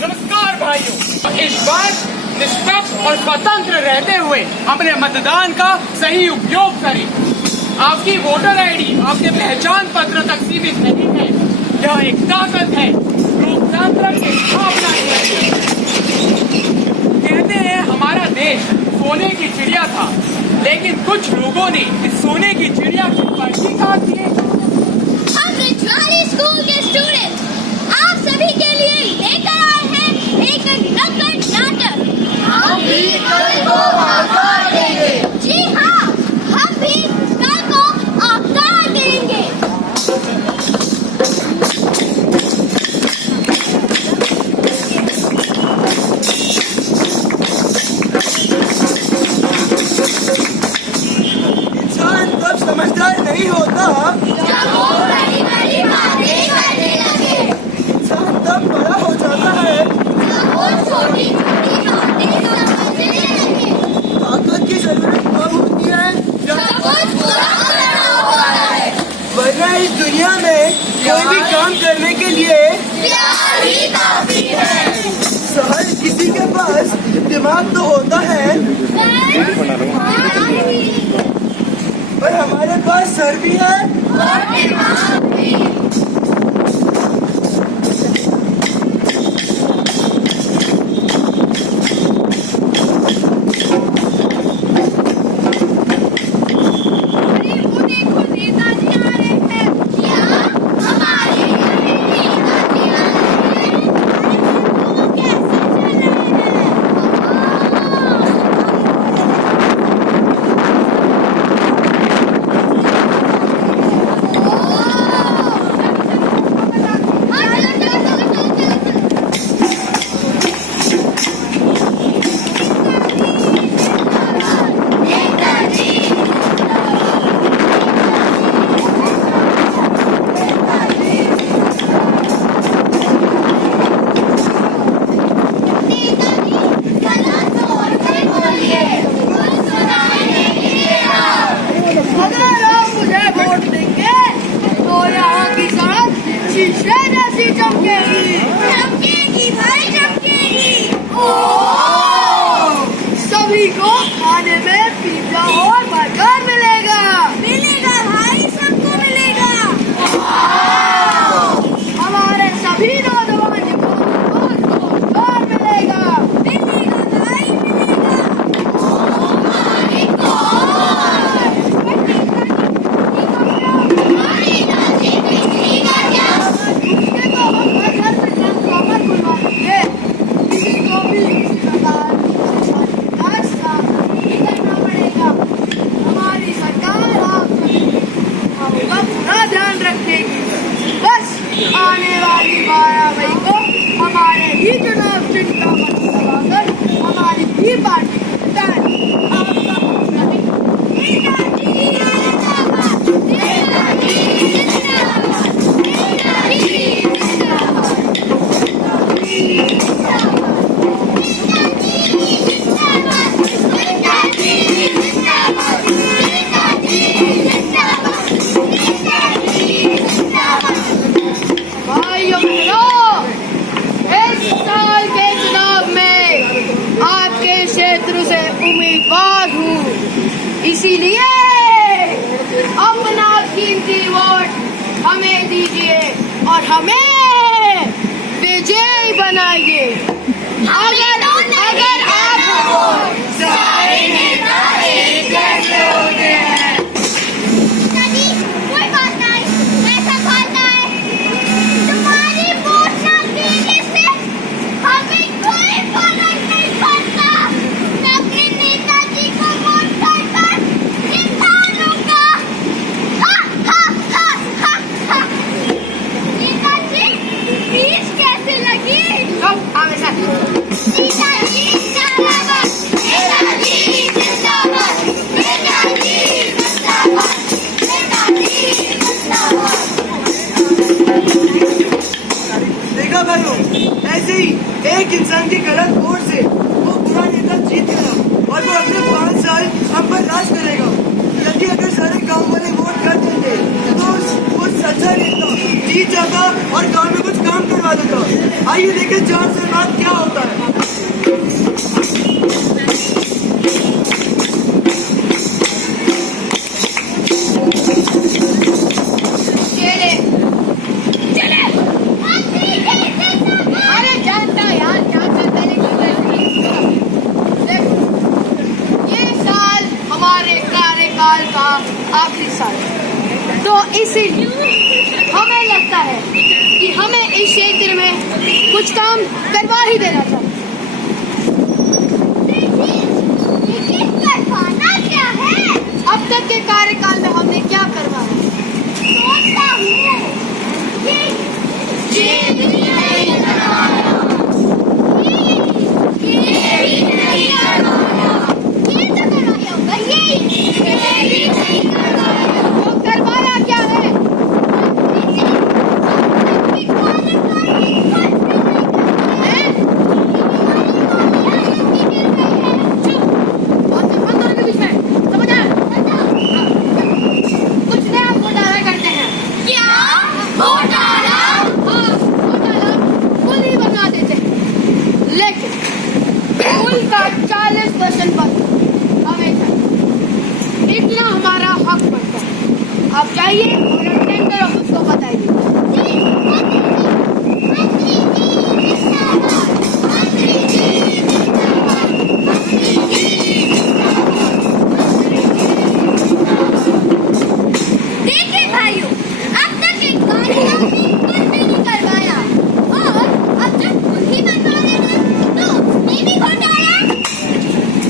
नमस्कार भाइयों, इस बार निष्पक्ष और स्वतंत्र रहते हुए अपने मतदान का सही उपयोग करें। आपकी वोटर आईडी आपके पहचान पत्र तक सीमित नहीं है। यह एक ताकत है लोकतंत्र की स्थापना के लिए। कहते हैं हमारा देश सोने की चिड़िया था, लेकिन कुछ लोगों ने इस सोने की चिड़िया की पर्ची काट दी। हम रिजवारी स्कूल के स्टूडेंट आप सभी के लिए लेकर आए हैं एक नुक्कड़ नाटक। हम भी कल को आकार देंगे। जी हाँ, हम भी कल को आकार देंगे। इंसान तब समझदार नहीं होता जब वो बड़ी-बड़ी बातें करने लगे। इंसान तब बड़ा हो जाता है जब वो छोटी-छोटी बातें समझने लगे। ताकत की जरूरत कब होती है जब वो पूरा बड़ा हुआ है। वरना इस दुनिया में कोई भी काम करने के लिए प्यार ही काफी है। हर किसी के पास दिमाग तो होता है पर हमारे पास सर भी है और दिमाग भी। अरे वो देखो नेताजी आ रहे हैं। क्या हमारे नेताजी आ रहे हैं? वो कैसे चल रहे हैं? अगर आप मुझे वोट देंगे तो यहाँ की सड़क शीशे जैसी चमकेगी। चमकेगी भाई चमकेगी। सभी को खाने में पिज्जा और बर्गर मिलेगा। मिलेगा भाई, सबको मिलेगा। हमारे सभी नौजवान युवाओं को रोजगार मिलेगा। मिलेगा भाई मिलेगा। हमारी सरकार आप सभी का पूरा ध्यान रखेगी। बस आने वाली 12 मई को हमारे ही चुनाव चिन्ह का मत दबाकर हमारी ही पार्टी को जिताएं। आपका हौसला है। नेताजी जिंदाबाद, नेताजी जिंदाबाद, नेताजी जिंदाबाद, नेताजी जिंदाबाद, नेताजी जिंदाबाद, नेताजी जिंदाबाद, नेताजी जिंदाबाद, नेताजी जिंदाबाद। भाइयों बहनों, इस साल के चुनाव में आपके क्षेत्र से उम्मीदवार हूँ, इसीलिए अपना कीमती वोट हमें दीजिए और हमें विजयी बनाइए। अगर आप सारे नेता एक जैसे होते हैं। कोई बात नहीं, ऐसा खाता है। तुम्हारी वोट ना देने से हमें कोई फर्क नहीं पड़ता। मैं अपने नेताजी को वोट करकर जिता दूंगा। हा हा हा हा हा। नेताजी स्पीच कैसे लगी? नेताजी जिंदाबाद, नेताजी जिंदाबाद, नेताजी जिंदाबाद, नेताजी जिंदाबाद। देखा भाइयों, ऐसे ही एक इंसान की गलत वोट से वो बुरा नेता जीत गया और वो अगले 5 साल हम पर राज करेगा। यदि अगर सारे गांव वाले वोट कर देंगे तो वो सच्चा नेता और गांव में कुछ काम करवा देता। आइए देखें 4 साल बाद क्या होता है। अरे जानता यार 4 साल पहले की देखो, ये साल हमारे कार्यकाल का आखिरी साल है। तो इसीलिए हमें लगता है कि हमें इस क्षेत्र में कुछ काम करवा ही देना चाहिए। लेकिन करवाना क्या है? अब तक के कार्यकाल में हमने क्या करवाया? सोचता हूँ करवाया क्या है? कुछ नया घोटाला करते हैं। क्या घोटाला? हाँ, घोटाला पुल ही बना देते हैं, लेकिन पुल का 40% बंद हमें चाहिए। इतना हमारा हक बनता है। आप जाइए और टेंडर ऑफिस को बताइए। देखिए भाइयों, अब तक एक गाड़ी का कुछ भी नहीं करवाया और अब जब खुद ही बनवा लेना तो ये भी घोटाला।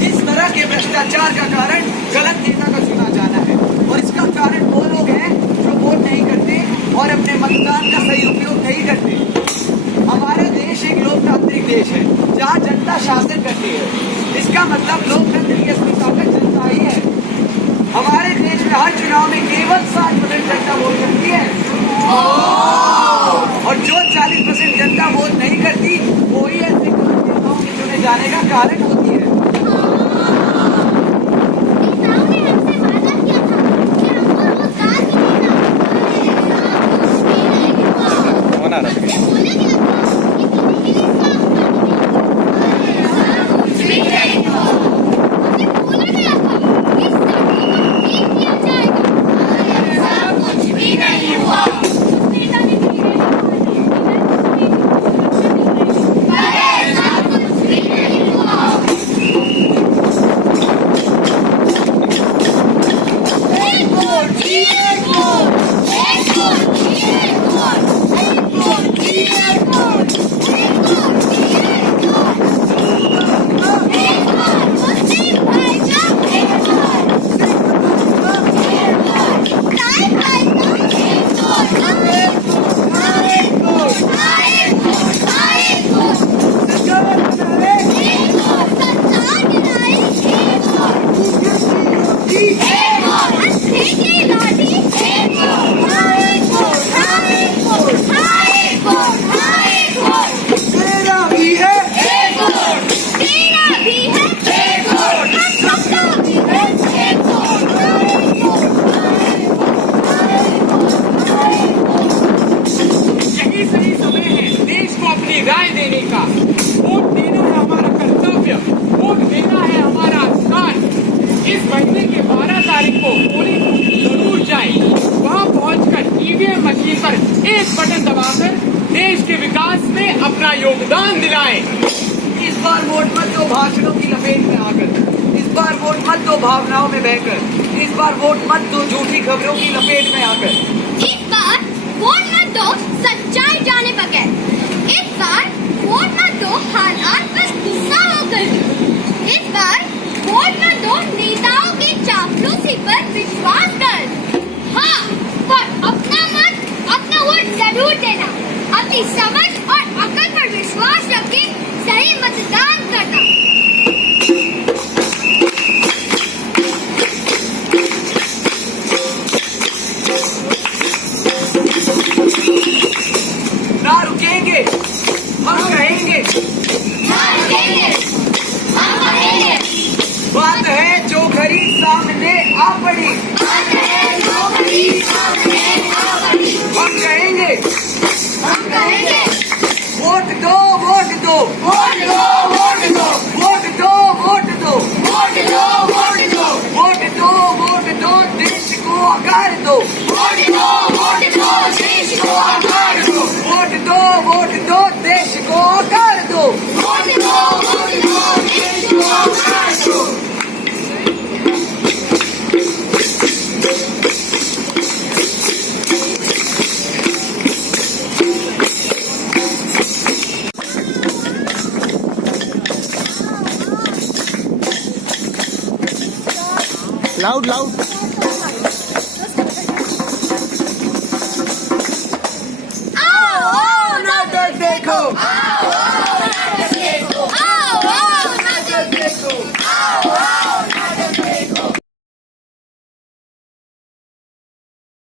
इस तरह के भ्रष्टाचार का कारण गलत नेता का चुना जाना है और इसका कारण वो लोग हैं जो वोट नहीं करते और अपने मतदान का सही उपयोग नहीं करते। हमारा देश एक लोकतांत्रिक देश है जहाँ जनता शासन करती है। इसका मतलब लोकतंत्र की असली ताकत जनता ही है। हमारे देश में हर चुनाव में केवल 60% जनता वोट करती है और जो 40% जनता वोट नहीं करती वो ही ऐसे नेताओं के चुने जाने का कारण होती है। नेताओं ने हमसे वादा किया था कि हमको रोजगार मिलेगा। हमसे बोला गया था कि पीने के लिए साफ पानी मिलेगा। हमसे बोला गया था कि सड़कों को ठीक किया जाएगा। कुछ भी नहीं हुआ। नेता ने कुछ भी नहीं हुआ। राय देने का। वोट देना है हमारा कर्तव्य, वोट देना है हमारा अधिकार। इस महीने के 12 तारीख को पोलिंग बूथ जरूर जाए, वहां पहुंचकर ईवीएम मशीन पर एक बटन दबाकर देश के विकास में अपना योगदान दिलाएं। इस बार वोट मत दो भाषणों की लपेट में आकर, इस बार वोट मत दो भावनाओं में बहकर, इस बार वोट मत दो झूठी खबरों की लपेट में आकर। इस बार वोट मत दो सच्चाई जाने बगैर, इस बार वोट मत दो हालात पर गुस्सा होकर, इस बार वोट मत दो नेताओं की चापलूसी पर विश्वास कर। हाँ, पर अपना वोट जरूर देना। अपनी समझ और अकल पर विश्वास रख के सही मतदान करना। ना रुकेंगे, हम कहेंगे, बात है जो खरी सामने आ पड़ी, हम कहेंगे। Loud loud